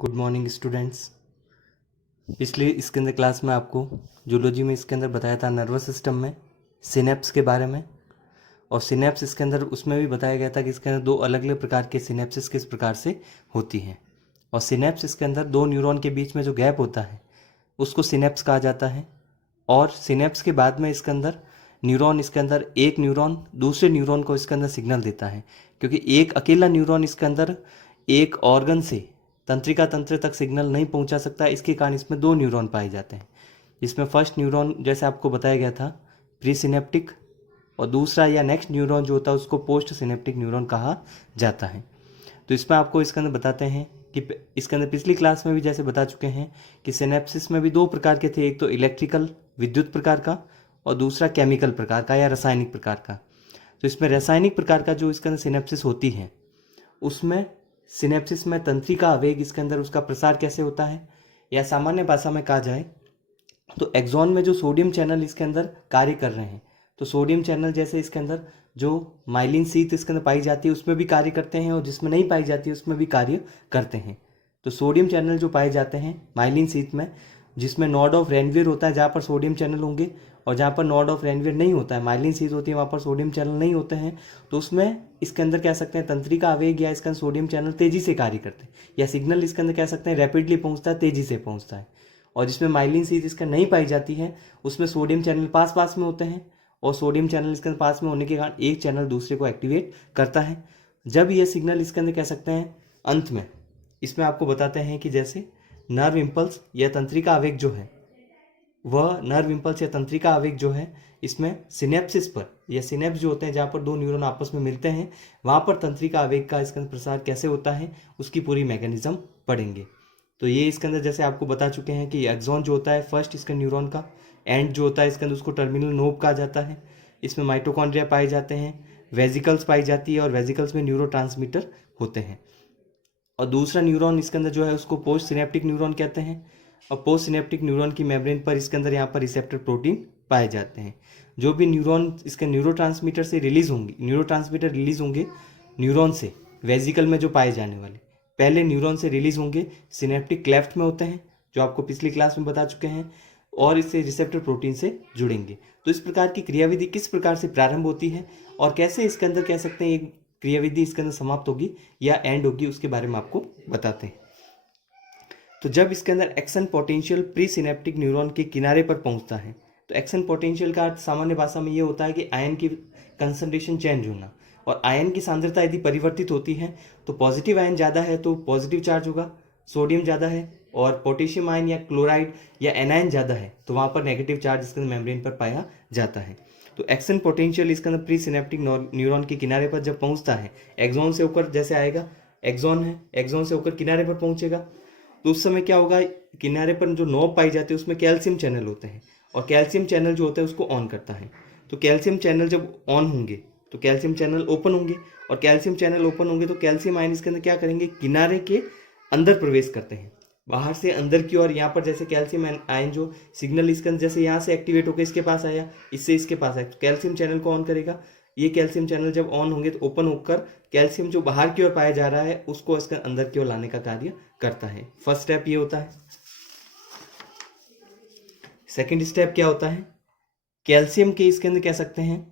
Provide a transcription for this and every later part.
Good morning students. पिछले इसके अंदर क्लास में आपको जूलॉजी में इसके अंदर बताया था नर्वस सिस्टम में सिनेप्स के बारे में। और सिनेप्स इसके अंदर उसमें भी बताया गया था कि इसके अंदर दो अलग अलग प्रकार के सिनेप्सिस किस प्रकार से होती हैं। और सिनेप्स इसके अंदर दो न्यूरॉन के बीच में जो गैप होता है उसको सिनेप्स कहा जाता है। और सिनेप्स के बाद में इसके अंदर न्यूरॉन इसके अंदर एक न्यूरॉन दूसरे न्यूरॉन को इसके अंदर सिग्नल देता है, क्योंकि एक अकेला न्यूरॉन इसके अंदर एक ऑर्गन से तंत्रिका तंत्र तक सिग्नल नहीं पहुंचा सकता। इसके कारण इसमें दो न्यूरॉन पाए जाते हैं। इसमें फर्स्ट न्यूरॉन जैसे आपको बताया गया था प्री सिनेप्टिक, और दूसरा या नेक्स्ट न्यूरॉन जो होता है उसको पोस्ट सिनेप्टिक न्यूरॉन कहा जाता है। तो इसमें आपको इसके अंदर बताते हैं कि इसके अंदर पिछली क्लास में भी जैसे बता चुके हैं कि सिनेप्सिस में भी दो प्रकार के थे, एक तो इलेक्ट्रिकल विद्युत प्रकार का और दूसरा केमिकल प्रकार का या रासायनिक प्रकार का। तो इसमें रासायनिक प्रकार का जो इसके अंदर सिनेप्सिस होती है उसमें सिनेप्सिस में तंत्रिका आवेग इसके अंदर उसका प्रसार कैसे होता है, या सामान्य भाषा में कहा जाए तो एक्सॉन में जो सोडियम चैनल इसके अंदर कार्य कर रहे हैं, तो सोडियम चैनल जैसे इसके अंदर जो माइलिन शीथ इसके अंदर पाई जाती है उसमें भी कार्य करते हैं और जिसमें नहीं पाई जाती है उसमें भी कार्य करते हैं। तो सोडियम चैनल जो पाए जाते हैं माइलिन शीथ में, जिसमें नॉड ऑफ रेनवीयर होता है जहाँ पर सोडियम चैनल होंगे, और जहाँ पर नॉड ऑफ रेनवीयर नहीं होता है माइलिन शीथ होती है वहाँ पर सोडियम चैनल नहीं होते हैं, तो उसमें इसके अंदर कह सकते हैं तंत्रिका आवेग या इसके अंदर सोडियम चैनल तेजी से कार्य करते हैं, या सिग्नल इसके अंदर कह सकते हैं रैपिडली पहुँचता है, तेजी से पहुँचता है। और जिसमें माइलिन शीथ इसका नहीं पाई जाती है उसमें सोडियम चैनल पास पास में होते हैं, और सोडियम चैनल इसके अंदर पास में होने के कारण एक चैनल दूसरे को एक्टिवेट करता है। जब ये सिग्नल इसके अंदर कह सकते हैं अंत में इसमें आपको बताते हैं कि जैसे नर्व इम्पल्स या तंत्रिका आवेग जो है वह नर्व इम्पल्स या तंत्रिका आवेग जो है इसमें सिनेप्सिस पर या सिनेप्स जो होते हैं जहाँ पर दो न्यूरॉन आपस में मिलते हैं वहाँ पर तंत्रिका आवेग का इसके अंदर प्रसार कैसे होता है उसकी पूरी मैकेनिज्म पढ़ेंगे। तो ये इसके अंदर जैसे आपको बता चुके हैं कि एक्सॉन जो होता है फर्स्ट इसका न्यूरॉन का एंड जो होता है इसके अंदर उसको टर्मिनल नोब कहा जाता है। इसमें माइटोकॉन्ड्रिया पाए जाते हैं, वेजिकल्स पाई जाती है और वेजिकल्स में न्यूरोट्रांसमीटर होते हैं। और दूसरा न्यूरॉन इसके अंदर जो है उसको पोस्ट सिनेप्टिक न्यूरॉन कहते हैं। और पोस्ट सिनेप्टिक न्यूरॉन की मेम्ब्रेन पर इसके अंदर यहाँ पर रिसेप्टर प्रोटीन पाए जाते हैं। जो भी न्यूरॉन इसके न्यूरोट्रांसमीटर से रिलीज होंगे, न्यूरोट्रांसमीटर रिलीज होंगे न्यूरॉन से वेजिकल में जो पाए जाने वाले पहले न्यूरॉन से रिलीज होंगे सिनेप्टिक क्लेफ्ट में होते हैं जो आपको पिछली क्लास में बता चुके हैं, और इससे रिसेप्टर प्रोटीन से जुड़ेंगे। तो इस प्रकार की क्रियाविधि किस प्रकार से प्रारंभ होती है और कैसे इसके अंदर कह सकते हैं एक क्रियाविधि इसके अंदर समाप्त होगी या एंड होगी उसके बारे में आपको बताते हैं। तो जब इसके अंदर action potential pre synaptic neuron के किनारे पर पहुंचता है, तो एक्शन पोटेंशियल का अर्थ सामान्य भाषा में ये होता है कि आयन की कंसंट्रेशन चेंज होना, और आयन की सांद्रता यदि परिवर्तित होती है तो पॉजिटिव आयन ज़्यादा है तो पॉजिटिव चार्ज होगा, सोडियम ज़्यादा है, और पोटेशियम आयन या क्लोराइड या एनायन ज़्यादा है तो वहाँ पर नेगेटिव चार्ज इसके अंदर मेम्ब्रेन पर पाया जाता है। तो एक्शन पोटेंशियल इसके अंदर प्री सिनेप्टिक न्यूरॉन के किनारे पर जब पहुँचता है, एक्सॉन से होकर जैसे आएगा, एक्सॉन है, एक्सॉन से होकर किनारे पर पहुँचेगा, तो उस समय क्या होगा, किनारे पर जो नोब पाई जाती है उसमें कैल्शियम चैनल होते हैं, और कैल्शियम चैनल जो होता है उसको ऑन करता है। तो कैल्शियम चैनल जब ऑन होंगे तो कैल्शियम चैनल ओपन होंगे, और कैल्शियम चैनल ओपन होंगे तो कैल्शियम आयन इसके अंदर क्या करेंगे, किनारे के अंदर प्रवेश करते हैं, बाहर से अंदर की ओर। यहाँ पर जैसे कैल्शियम आयन जो सिग्नल इसके अंदर जैसे यहाँ से एक्टिवेट होकर इसके पास आया, इससे इसके पास आया, तो कैल्शियम चैनल को ऑन करेगा। ये कैल्शियम चैनल जब ऑन होंगे तो ओपन होकर कैल्शियम जो बाहर की ओर पाया जा रहा है उसको इसके अंदर की ओर लाने का कार्य करता है। फर्स्ट स्टेप ये होता है। सेकंड स्टेप क्या होता है, कैल्शियम के इसके अंदर कह सकते हैं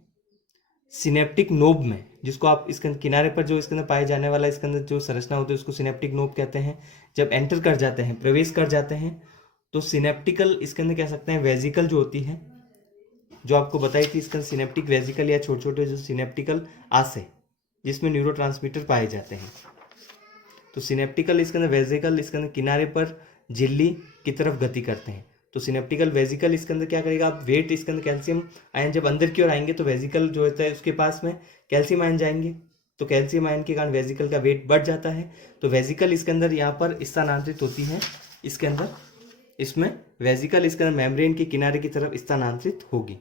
सिनेप्टिक नोब में, जिसको आप इसके किनारे पर जो इसके अंदर पाए जाने वाला इसके अंदर जो संरचना होती है उसको सिनेप्टिक नोब कहते हैं। जब एंटर कर जाते हैं, प्रवेश कर जाते हैं, तो सिनेप्टिकल इसके अंदर कह सकते हैं वेजिकल जो होती है, जो आपको बताई थी इसके अंदर सिनेप्टिक वेजिकल या छोटे छोटे जो सिनेप्टिकल आशय जिसमें न्यूरोट्रांसमीटर पाए जाते हैं। तो सिनेप्टिकल इसके अंदर वेजिकल इसके अंदर किनारे पर झिल्ली की तरफ गति करते हैं। तो सिनेप्टिकल वेजिकल इसके अंदर क्या करेगा, आप वेट इसके अंदर कैल्शियम आयन जब अंदर की ओर आएंगे तो वेजिकल जो होता है उसके पास में कैल्शियम आयन जाएंगे, तो कैल्शियम आयन के कारण वेजिकल का वेट बढ़ जाता है। तो वेजिकल इसके अंदर यहाँ पर स्थानांतरित होती है, इसके अंदर इसमें वेजिकल इसके अंदर मेम्ब्रेन के किनारे की तरफ स्थानांतरित होगी,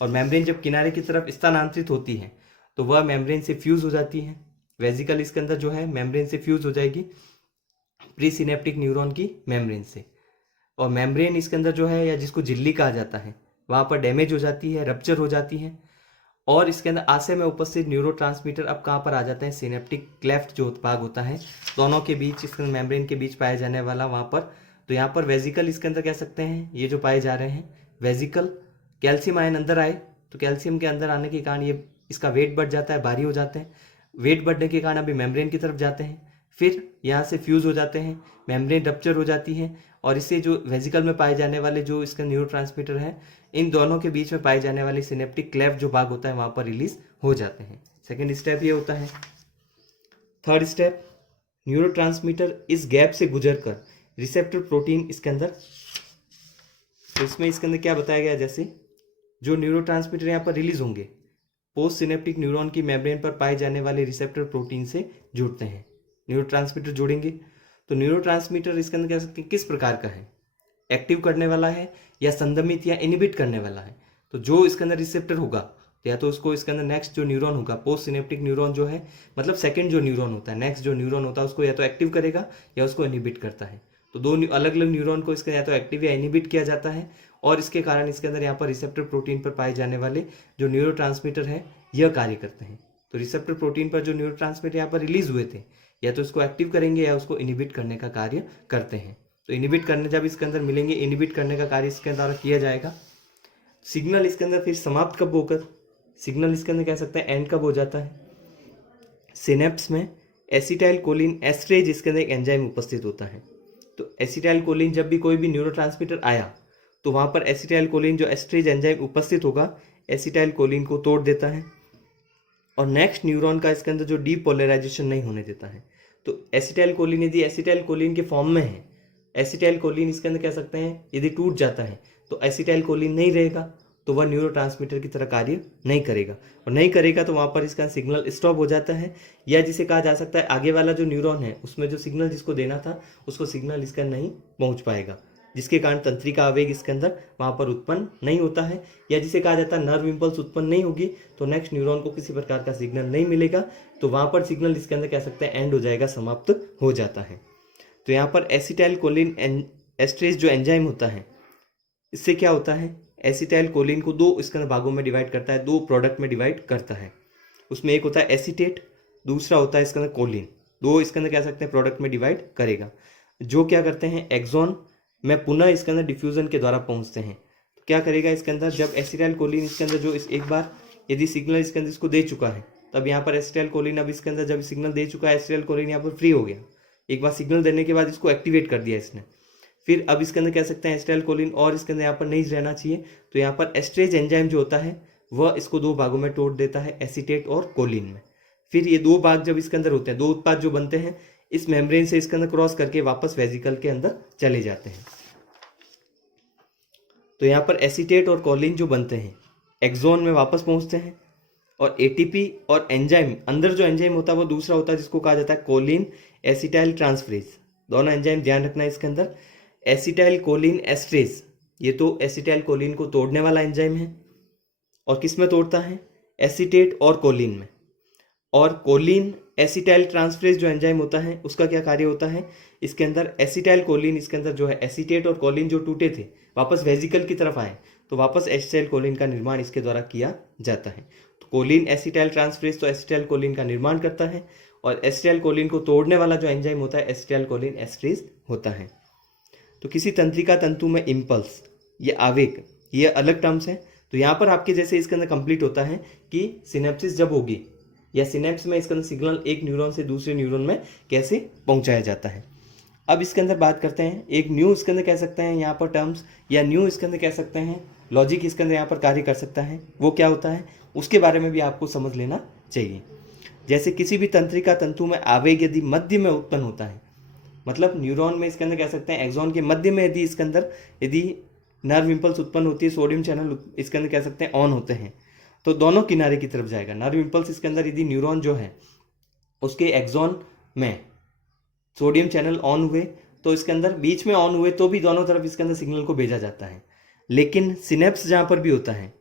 और मेम्ब्रेन जब किनारे की तरफ स्थानांतरित होती है तो वह मेम्ब्रेन से फ्यूज हो जाती है। वेजिकल इसके अंदर जो है मेम्ब्रेन से फ्यूज हो जाएगी प्री सिनेप्टिक न्यूरॉन की मेम्ब्रेन से, और मेम्ब्रेन इसके अंदर जो है या जिसको झिल्ली कहा जाता है वहाँ पर डैमेज हो जाती है, रप्चर हो जाती है, और इसके अंदर आशय में उपस्थित न्यूरोट्रांसमीटर अब कहाँ पर आ जाते हैं, सिनेप्टिक क्लेफ्ट जो भाग होता है दोनों के बीच, इसके मेम्ब्रेन के बीच पाया जाने वाला वहाँ पर। तो यहाँ पर वेजिकल इसके अंदर कह सकते हैं, ये जो पाए जा रहे हैं वेजिकल, कैल्शियम आयन अंदर आए तो कैल्शियम के अंदर आने के कारण ये इसका वेट बढ़ जाता है, भारी हो जाते हैं। वेट बढ़ने के कारण अभी मेम्ब्रेन की तरफ जाते हैं, फिर यहाँ से फ्यूज हो जाते हैं, मेम्ब्रेन रप्चर हो जाती है और इससे जो वेजिकल में पाए जाने वाले जो इसका न्यूरोट्रांसमीटर है, इन दोनों के बीच में पाए जाने वाले सिनेप्टिक क्लेफ्ट जो भाग होता है वहाँ पर रिलीज हो जाते हैं। सेकेंड स्टेप ये होता है। थर्ड स्टेप, न्यूरोट्रांसमीटर इस गैप से गुजर कर रिसेप्टर प्रोटीन इसके अंदर, तो इसमें इसके अंदर क्या बताया गया, जैसे जो न्यूरोट्रांसमीटर यहाँ पर रिलीज होंगे पोस्ट सिनेप्टिक न्यूरॉन की मेम्ब्रेन पर पाए जाने वाले रिसेप्टर प्रोटीन से जुड़ते हैं। न्यूरोट्रांसमीटर जोड़ेंगे तो न्यूरोट्रांसमीटर इसके अंदर कह सकते हैं किस प्रकार का है, एक्टिव करने वाला है या संदमित या इनिबिट करने वाला है। तो जो इसके अंदर रिसेप्टर होगा या तो उसको इसके अंदर नेक्स्ट जो न्यूरॉन होगा, पोस्ट सिनेप्टिक न्यूरॉन जो है, मतलब सेकंड जो न्यूरॉन होता है, नेक्स्ट जो न्यूरॉन होता है उसको या तो एक्टिव करेगा या उसको इनिबिट करता है। तो दो अलग अलग न्यूरॉन को इसके या तो एक्टिव या इनिबिट किया जाता है और इसके कारण इसके अंदर यहाँ पर रिसेप्टर प्रोटीन पर पाए जाने वाले जो न्यूरोट्रांसमीटर है यह कार्य करते हैं। तो रिसेप्टर प्रोटीन पर जो न्यूरोट्रांसमीटर यहाँ पर रिलीज हुए थे या तो इसको एक्टिव करेंगे या उसको इनिबिट करने का कार्य करते हैं। तो इनिबिट करने जब इसके अंदर मिलेंगे, इनिबिट करने का कार्य इसके द्वारा किया जाएगा। सिग्नल इसके अंदर फिर समाप्त कब होकर, सिग्नल इसके अंदर कह सकते हैं एंड कब हो जाता है, सिनेप्स में एसिटाइल कोलिन एस्ट्रेज इसके अंदर एक एंजाइम उपस्थित होता है। तो एसिटाइल कोलिन जब भी कोई भी न्यूरोट्रांसमीटर आया तो वहाँ पर एसिटाइल कोलिन जो एस्ट्रेज एंजाइम उपस्थित होगा एसिटाइल कोलिन को तोड़ देता है और नेक्स्ट न्यूरॉन का इसके अंदर जो डीपोलराइजेशन नहीं होने देता है। तो एसिटाइल कोलिन यदि एसिटाइल कोलिन के फॉर्म में है, एसिटाइल कोलिन इसके अंदर कह सकते हैं यदि टूट जाता है तो एसिटाइल कोलिन नहीं रहेगा तो वह न्यूरोट्रांसमीटर की तरह कार्य नहीं करेगा और नहीं करेगा तो वहाँ पर इसका सिग्नल स्टॉप हो जाता है, या जिसे कहा जा सकता है आगे वाला जो न्यूरॉन है उसमें जो सिग्नल जिसको देना था उसको सिग्नल इसका नहीं पहुँच पाएगा, जिसके कारण तंत्रिका आवेग इसके अंदर वहाँ पर उत्पन्न नहीं होता है, या जिसे कहा जाता है नर्व इम्पल्स उत्पन्न नहीं होगी तो नेक्स्ट न्यूरॉन को किसी प्रकार का सिग्नल नहीं मिलेगा। तो वहाँ पर सिग्नल इसके अंदर कह सकते हैं एंड हो जाएगा, समाप्त हो जाता है। तो यहाँ पर एसिटाइल कोलिन एस्ट्रेज जो एंजाइम होता है इससे क्या होता है, एसिटाइल कोलिन को दो इसके अंदर भागों में डिवाइड करता है, दो प्रोडक्ट में डिवाइड करता है। उसमें एक होता है एसीटेट, दूसरा होता है इसके अंदर कोलिन, दो इसके अंदर कह सकते हैं प्रोडक्ट में डिवाइड करेगा, जो क्या करते हैं एक्सॉन में पुनः इसके अंदर डिफ्यूजन के द्वारा पहुंचते हैं। तो क्या करेगा इसके अंदर, जब एसिटाइल कोलिन इसके अंदर जो एक बार यदि सिग्नल इसके अंदर इसको दे चुका है तब यहाँ पर एसिटाइल कोलिन अब इसके अंदर जब सिग्नल दे चुका है एसिटाइल कोलिन यहाँ पर फ्री हो गया, एक बार सिग्नल देने के बाद इसको एक्टिवेट कर दिया इसने। फिर अब इसके अंदर कह सकते हैं एसिटाइल कोलिन और इसके अंदर यहाँ पर नहीं रहना चाहिए तो यहाँ पर एस्ट्रेज एंजाइम जो होता है वह इसको दो भागों में तोड़ देता है, एसीटेट और कोलिन में। फिर ये दो भाग जब इसके अंदर होते हैं, दो उत्पाद जो बनते हैं इस मेम्ब्रेन से इसके अंदर क्रॉस करके वापस वेजिकल के अंदर चले जाते हैं। तो यहाँ पर एसीटेट और कोलिन जो बनते हैं एक्सोन में वापस पहुँचते हैं और एटीपी और एंजाइम, अंदर जो एंजाइम होता है वो दूसरा होता है जिसको कहा जाता है कोलिन एसिटाइल ट्रांसफरेज। दोनों एंजाइम ध्यान रखना है इसके अंदर, एसिटाइल कोलिन एस्ट्रेज ये तो एसिटाइल कोलिन को तोड़ने वाला एंजाइम है और किस में तोड़ता है, एसीटेट और कोलिन में। और कोलिन एसिटाइल ट्रांसफरेज जो एंजाइम होता है उसका क्या कार्य होता है, इसके अंदर एसिटाइल कोलिन इसके अंदर जो है एसीटेट और कोलिन जो टूटे थे वापस वेजिकल की तरफ आए तो वापस एसिटाइल कोलिन का निर्माण इसके द्वारा किया जाता है। तो कोलिन एसिटाइल ट्रांसफरेज तो एसिटाइल कोलिन का निर्माण करता है और एसिटाइल कोलिन को तोड़ने वाला जो एंजाइम होता है एसिटाइल कोलिन एस्ट्रेज होता है। तो किसी तंत्रिका तंतु में इम्पल्स, ये आवेग, ये अलग टर्म्स हैं। तो यहाँ पर आपके जैसे इसके अंदर कंप्लीट होता है कि सिनेप्सिस जब होगी या सिनेप्स में इसके अंदर सिग्नल एक न्यूरॉन से दूसरे न्यूरॉन में कैसे पहुँचाया जाता है। अब इसके अंदर बात करते हैं, एक न्यू इसके अंदर कह सकते हैं यहाँ पर टर्म्स या न्यू इसके अंदर कह सकते हैं लॉजिक इसके अंदर यहाँ पर कार्य कर सकता है, वो क्या होता है उसके बारे में भी आपको समझ लेना चाहिए। जैसे किसी भी तंत्रिका तंतु में आवेग यदि मध्य में उत्पन्न होता है, मतलब न्यूरॉन में इसके अंदर कह सकते हैं एक्सॉन के मध्य में यदि इसके अंदर यदि नर्व इम्पल्स उत्पन्न होती है, सोडियम चैनल इसके अंदर कह सकते हैं ऑन होते हैं तो दोनों किनारे की तरफ जाएगा। नर्व इम्पल्स इसके अंदर यदि न्यूरॉन जो है उसके एक्सॉन में सोडियम चैनल ऑन हुए तो इसके अंदर बीच में ऑन हुए तो भी दोनों तरफ इसके अंदर सिग्नल को भेजा जाता है। लेकिन सिनेप्स जहाँ पर भी होता है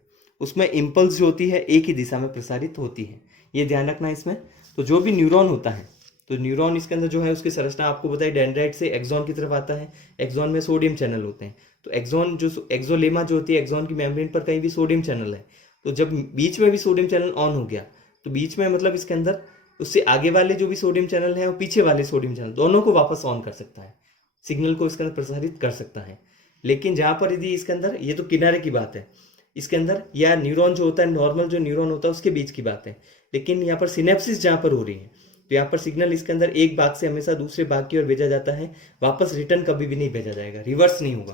उसमें इम्पल्स जो होती है एक ही दिशा में प्रसारित होती है, ये ध्यान रखना इसमें। तो जो भी न्यूरॉन होता है तो न्यूरॉन इसके अंदर जो है उसकी संरचना आपको बताइए, डेंड्राइट से एक्सॉन की तरफ आता है, एक्सॉन में सोडियम चैनल होते हैं। तो एक्सॉन जो एक्सोलेमा जो होती है एक्सॉन की मेम्ब्रेन पर कहीं भी सोडियम चैनल है तो जब बीच में भी सोडियम चैनल ऑन हो गया तो बीच में मतलब इसके अंदर उससे आगे वाले जो भी सोडियम चैनल है और पीछे वाले सोडियम चैनल दोनों को वापस ऑन कर सकता है, सिग्नल को इसके अंदर प्रसारित कर सकता है। लेकिन जहाँ पर यदि इसके अंदर, ये तो किनारे की बात है, इसके अंदर या न्यूरॉन जो होता है, नॉर्मल जो न्यूरॉन होता है उसके बीच की बात है, लेकिन यहाँ पर सिनेप्सिस जहाँ पर हो रही है तो यहाँ पर सिग्नल इसके अंदर एक भाग से हमेशा दूसरे भाग की ओर भेजा जाता है, वापस रिटर्न कभी भी नहीं भेजा जाएगा, रिवर्स नहीं होगा।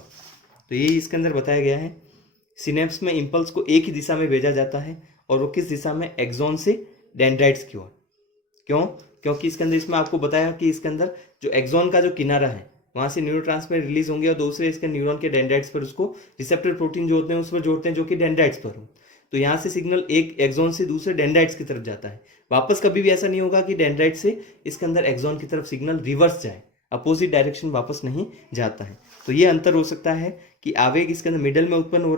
तो यही इसके अंदर बताया गया है। सिनेप्स में इंपल्स को एक ही दिशा में भेजा जाता है और वो किस दिशा में, एक्सॉन से डेंड्राइट्स की ओर। क्यों? क्योंकि इसके अंदर इसमें आपको बताया कि इसके अंदर जो एक्सॉन का जो किनारा है वहां से न्यूरोट्रांसमीटर रिलीज होंगे और दूसरे इसके न्यूरॉन के डेंड्राइट्स पर उसको रिसेप्टर प्रोटीन जो होते हैं उस पर जोड़ते हैं जो कि डेंड्राइट्स पर हो। तो यहाँ से सिग्नल एक एक्सॉन से दूसरे डेंड्राइट्स की तरफ जाता है, वापस कभी भी ऐसा नहीं होगा कि डेंड्राइट से इसके अंदर एक्सॉन की तरफ सिग्नल रिवर्स जाए, अपोजिट डायरेक्शन वापस नहीं जाता है। तो ये अंतर हो सकता है कि आवेग इसके अंदर मिडल में उत्पन्न हो रहा है